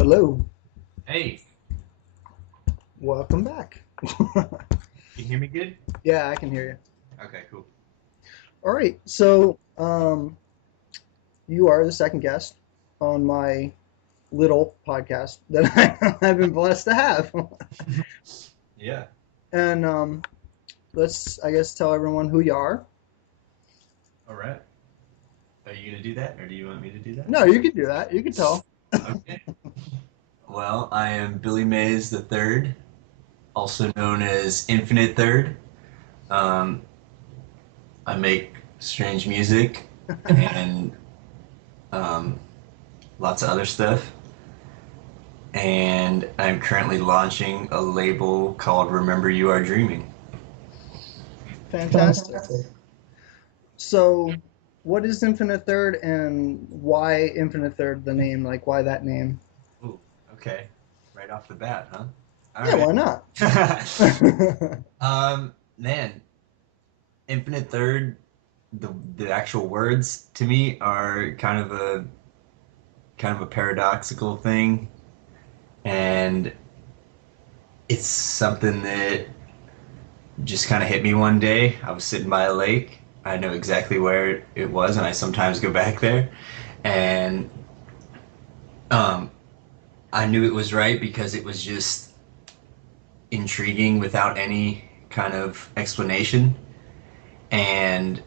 Hello, Hey, welcome back. can you hear me good? Yeah, I can hear you. Okay, cool. All right, so you are the second guest on my little podcast that I've been blessed to have. Yeah. And let's, I guess, tell everyone who you are. All right. Are you gonna do that, or do you want me to do that? No, you could do that. You could tell. Okay. Well, I am Billy Mays the Third, also known as Infinite Third. Um, I make strange music and um, lots of other stuff. And I'm currently launching a label called Remember You Are Dreaming. Fantastic. So, what is Infinite Third and why Infinite Third, the name? Like, why that name? Ooh, okay. Right off the bat, huh? All Yeah, why right. not? Man, Infinite Third, the actual words to me are kind of a paradoxical thing, and it's something that just kind of hit me one day. I was sitting by a lake. I know exactly where it was, and I sometimes go back there, and um, I knew it was right because it was just intriguing without any kind of explanation. And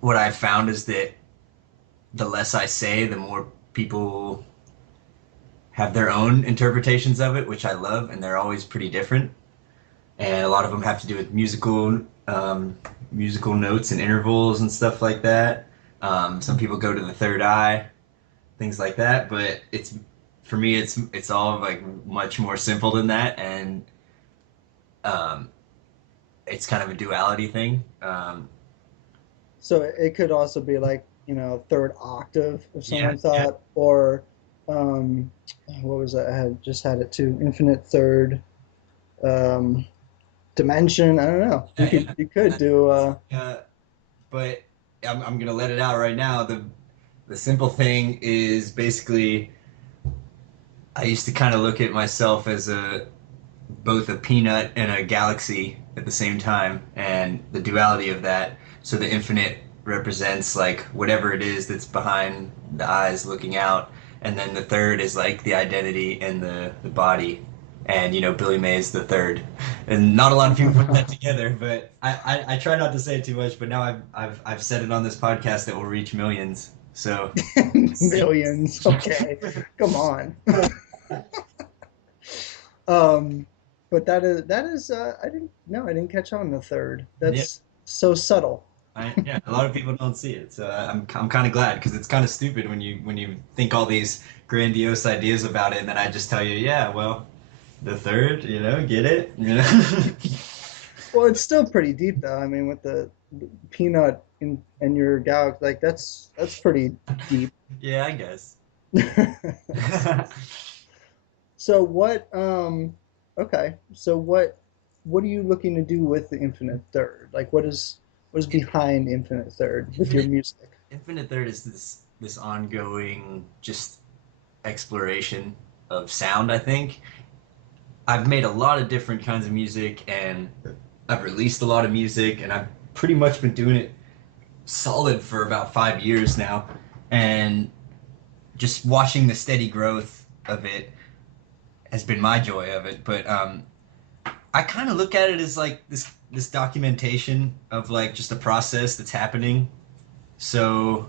what I've found is that the less I say, the more people have their own interpretations of it, which I love, and they're always pretty different. And a lot of them have to do with musical notes and intervals and stuff like that. Some people go to the third eye, things like that. But it's for me, it's all like much more simple than that, and um, it's kind of a duality thing. So it could also be like, third octave if Yeah, someone yeah, thought, or um, what was that? I had just had it too. Infinite third um, dimension. I don't know. You yeah, could yeah. you could do Uh, but I'm gonna let it out right now. The simple thing is basically I used to kind of look at myself as a both a peanut and a galaxy at the same time, and the duality of that. So the infinite represents like whatever it is that's behind the eyes looking out, and then the third is like the identity and the body. And Billy Mays the third, and not a lot of people put that together. But I try not to say it too much. But now I've said it on this podcast that will reach millions. So millions. Okay, come on. um, but I didn't catch on the third. yeah, That's so subtle. yeah, a lot of people don't see it, so I'm kind of glad because it's kind of stupid when you think all these grandiose ideas about it, and then I just tell you, yeah, well, the third, get it. Well, it's still pretty deep though. I mean, with the peanut in your galaxy, like that's pretty deep. Yeah, I guess. So what okay. So what are you looking to do with the Infinite Third? Like what is behind Infinite Third with your Infinite music? Infinite Third is this ongoing just exploration of sound. I think I've made a lot of different kinds of music, and I've released a lot of music, and I've pretty much been doing it solid for about 5 years now, and just watching the steady growth of it has been my joy of it. But I kind of look at it as like this documentation of like just a process that's happening. So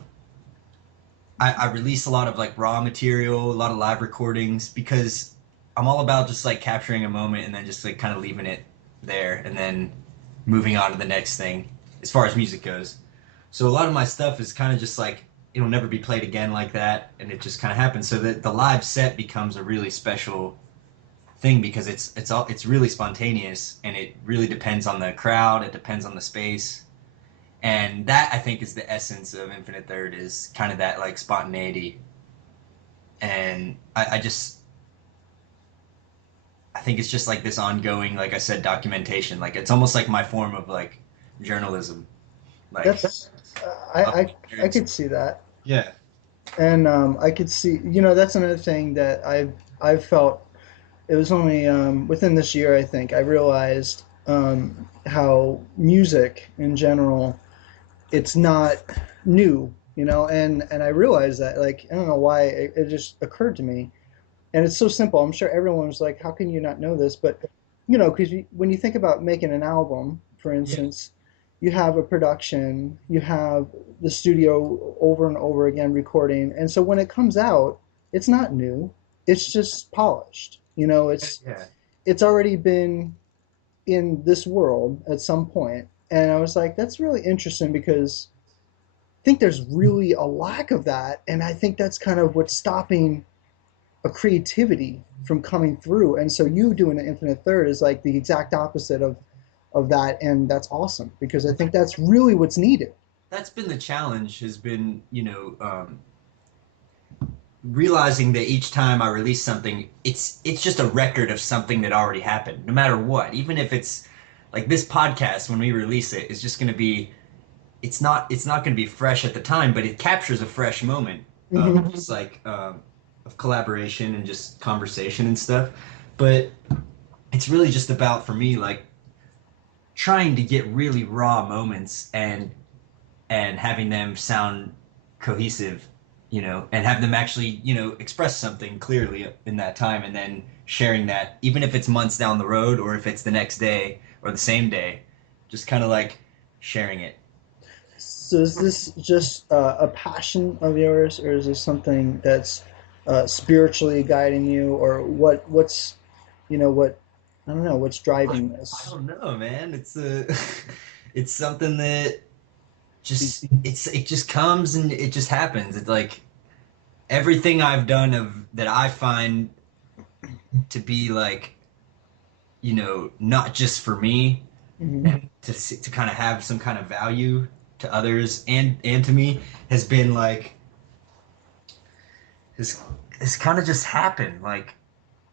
I release a lot of like raw material, a lot of live recordings because I'm all about just like capturing a moment and then just like kind of leaving it there and then moving on to the next thing as far as music goes. So a lot of my stuff is kind of just like it'll never be played again like that, and it just kind of happens. So that the live set becomes a really special thing because it's really spontaneous and it really depends on the crowd. It depends on the space, and that I think is the essence of Infinite Third is kind of that like spontaneity. And I think it's just like this ongoing, like I said, documentation. Like it's almost like my form of like journalism, like That's I of I I experience. could see that. Yeah. And I could see, that's another thing that I've felt. It was only within this year, I think, I realized how music in general, it's not new, and I realized that, like, I don't know why it just occurred to me, and it's so simple. I'm sure everyone was like, "How can you not know this?" But because when you think about making an album, for Yeah. instance, you have a production, you have the studio over and over again recording, and so when it comes out, it's not new. It's just polished. Yeah. It's already been in this world at some point, and I was like, that's really interesting because I think there's really a lack of that, and I think that's kind of what's stopping a creativity from coming through. And so you doing an infinite third is like the exact opposite of that, and that's awesome because I think that's really what's needed. That's been the challenge, has been, realizing that each time I release something, it's just a record of something that already happened, no matter what. Even if it's like this podcast, when we release it, is just going to be it's not going to be fresh at the time, but it captures a fresh moment of Mm-hmm. just like of collaboration and just conversation and stuff. But it's really just about for me like trying to get really raw moments and having them sound cohesive, and have them actually, express something clearly in that time and then sharing that, even if it's months down the road or if it's the next day or the same day, just kind of like sharing it. So is this just a passion of yours, or is this something that's spiritually guiding you, or what I don't know what's I, driving I this? don't know, man. It's something that it just comes and it just happens. It's like everything I've done of that I find to be like, not just for me, Hmm. and to kind of have some kind of value to others and to me has been like has has kind of just happened. Like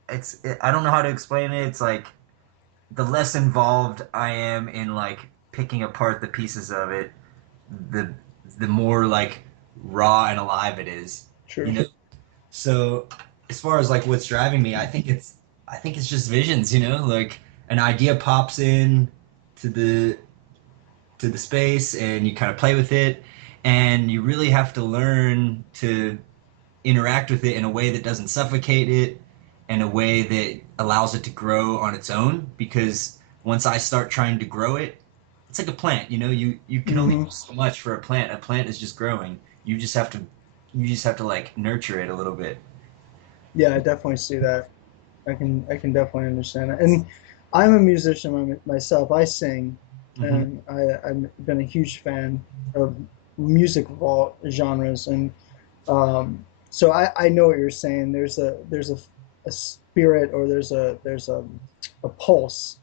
I don't know how to explain it. It's like the less involved I am in like picking apart the pieces of it, the the more like raw and alive it is, you Sure. know. So as far as like what's driving me, I think it's just visions, like an idea pops in to the space and you kind of play with it and you really have to learn to interact with it in a way that doesn't suffocate it, in a way that allows it to grow on its own. Because once I start trying to grow it, it's like a plant. You can only Hmm. do so much for a plant. A plant is just growing. You just have to like nurture it a little bit. Yeah, I definitely see that. I can definitely understand it. And I'm a musician myself. I sing, Hmm. and I've been a huge fan of music of all genres. And so I know what you're saying. There's a spirit, or there's a pulse,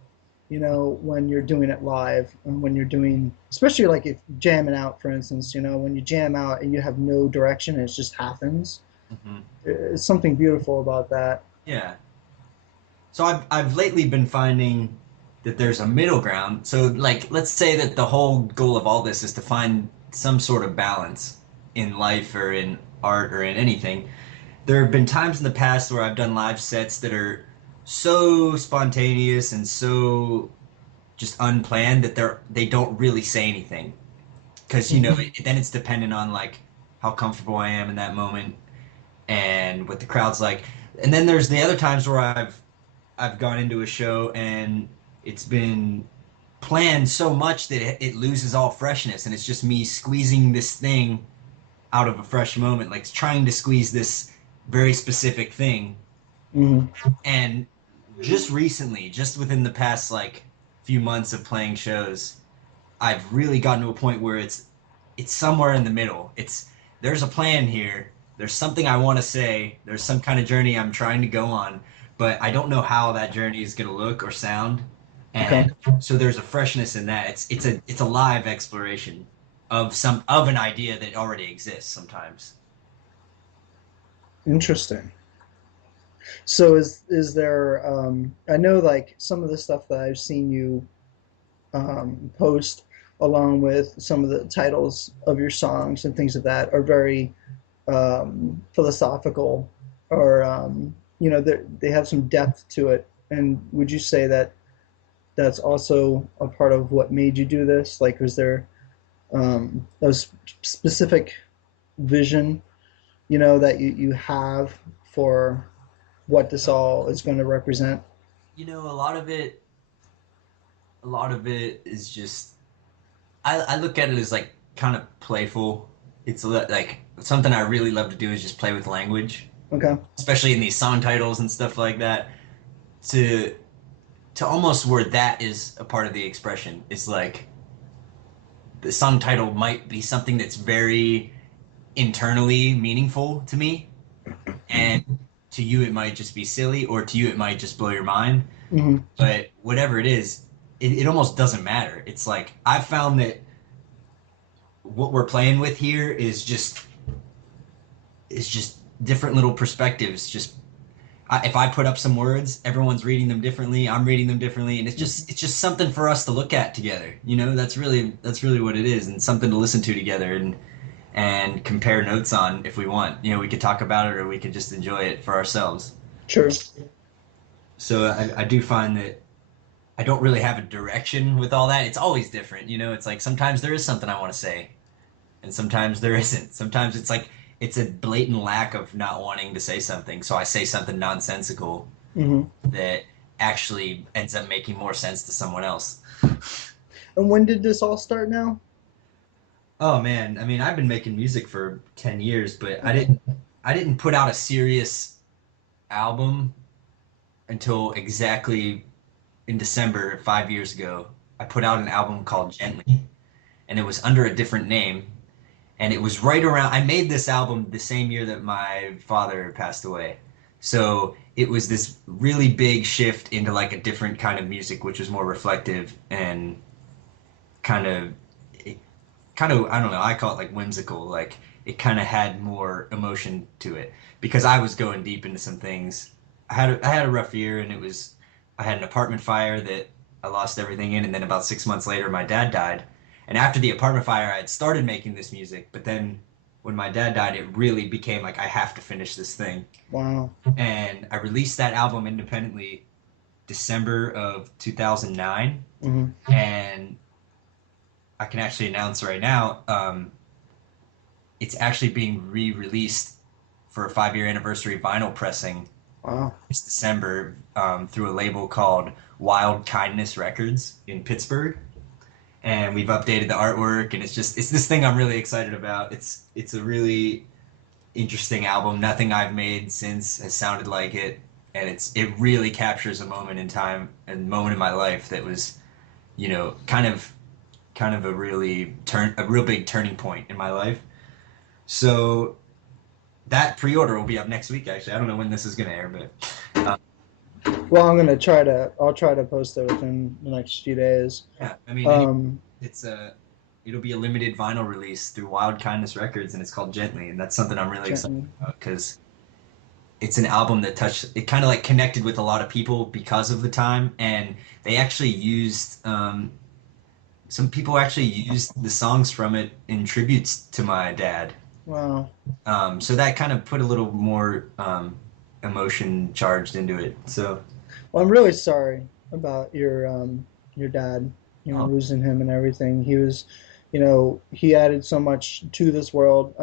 when you're doing it live, and when you're doing, especially like if jamming out, for instance, when you jam out and you have no direction, it just happens. Hmm. It's something beautiful about that. Yeah. So I've lately been finding that there's a middle ground. So like let's say that the whole goal of all this is to find some sort of balance in life or in art or in anything. There have been times in the past where I've done live sets that are so spontaneous and so just unplanned that they don't really say anything because Mhm. then it's dependent on like how comfortable I am in that moment and what the crowd's like. And then there's the other times where I've gone into a show and it's been planned so much that it loses all freshness and it's just me squeezing this thing out of a fresh moment, like trying to squeeze this very specific thing. Mhm. And just recently, just within the past like few months of playing shows, I've really gotten to a point where it's somewhere in the middle. There's a plan here. There's something I want to say. There's some kind of journey I'm trying to go on, but I don't know how that journey is going to look or sound. Okay. And so there's a freshness in that. It's a live exploration of an idea that already exists sometimes. Interesting. So is there I know like some of the stuff that I've seen you post along with some of the titles of your songs and things of that are very philosophical, or they have some depth to it. And would you say that that's also a part of what made you do this? Like, was there a specific vision, that you have for what this all is going to represent? You know, a lot of it is just I look at it as like kind of playful. It's like something I really love to do is just play with language, Okay. especially in these song titles and stuff like that. To to almost where that is a part of the expression. It's like the song title might be something that's very internally meaningful to me, and to you it might just be silly, or to you it might just blow your mind. Hmm. But whatever it is, it almost doesn't matter. It's like I've found that what we're playing with here is just different little perspectives. Just if I put up some words, everyone's reading them differently. I'm reading them differently, and it's just something for us to look at together. You know, that's really what it is, and something to listen to together and compare notes on if we want. You know, we could talk about it or we could just enjoy it for ourselves. Sure. So I do find that I don't really have a direction with all that. It's always different. You know, it's like sometimes there is something I want to say, and sometimes there isn't. Sometimes it's like it's a blatant lack of not wanting to say something, so I say something nonsensical Hmm. that actually ends up making more sense to someone else. And when did this all start now? Oh man, I mean, I've been making music for 10 years, but Okay. I didn't put out a serious album until exactly in December 5 years ago. I put out an album called Gently, and it was under a different name. And it was right around, I made this album the same year that my father passed away. So it was this really big shift into like a different kind of music, which was more reflective and kind of, kind of, I don't know, I call it like whimsical. Like it kind of had more emotion to it because I was going deep into some things. I had a rough year, and I had an apartment fire that I lost everything in. And then about 6 months later, my dad died. And after the apartment fire, I had started making this music. But then when my dad died, it really became like, I have to finish this thing. Wow. And I released that album independently December of 2009. Hmm. And I can actually announce right now, it's actually being re-released for a 5 year anniversary vinyl pressing Wow. this December, through a label called Wild Kindness Records in Pittsburgh. And we've updated the artwork, and it's this thing I'm really excited about. It's a really interesting album. Nothing I've made since has sounded like it, and it really captures a moment in time and moment in my life that was, you know, kind of a real big turning point in my life. So that pre-order will be up next week. Actually, I don't know when this is going to air, but Well, I'll try to post it within the next few days. yeah, I mean, Um, it's a it'll be a limited vinyl release through Wild Kindness Records, and it's called Gently, and that's something I'm really excited Gently. about because it's an album that touched. It kind of like connected with a lot of people because of the time, and they actually used some people actually used the songs from it in tributes to my dad. Wow. So that kind of put a little more emotion charged into it. So, Well, I'm really sorry about your dad, oh, losing him and everything. He was, he added so much to this world.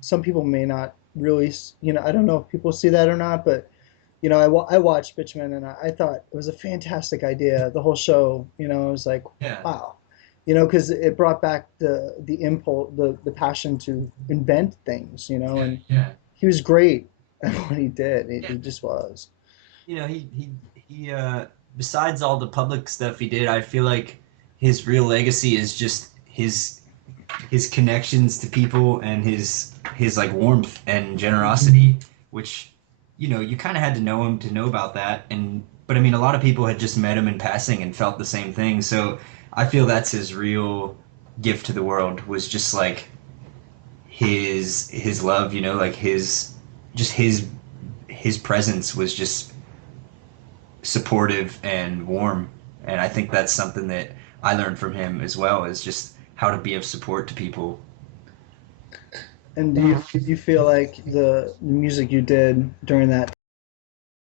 Some people may not really, I don't know if people see that or not, but I watched Pitchmen, and I thought it was a fantastic idea. The whole show, I was like, yeah, wow, because it brought back the impulse, the passion to invent things, yeah, and yeah. he was great at what he did. He Yeah. just was. You know, he besides all the public stuff he did, I feel like his real legacy is just his connections to people and his like warmth and generosity, which you know, you kind of had to know him to know about that. And but I mean, a lot of people had just met him in passing and felt the same thing. So I feel that's his real gift to the world was just like his love, you know, like just his presence was just supportive and warm. And I think that's something that I learned from him as well is just how to be of support to people. And do you feel like the music you did during that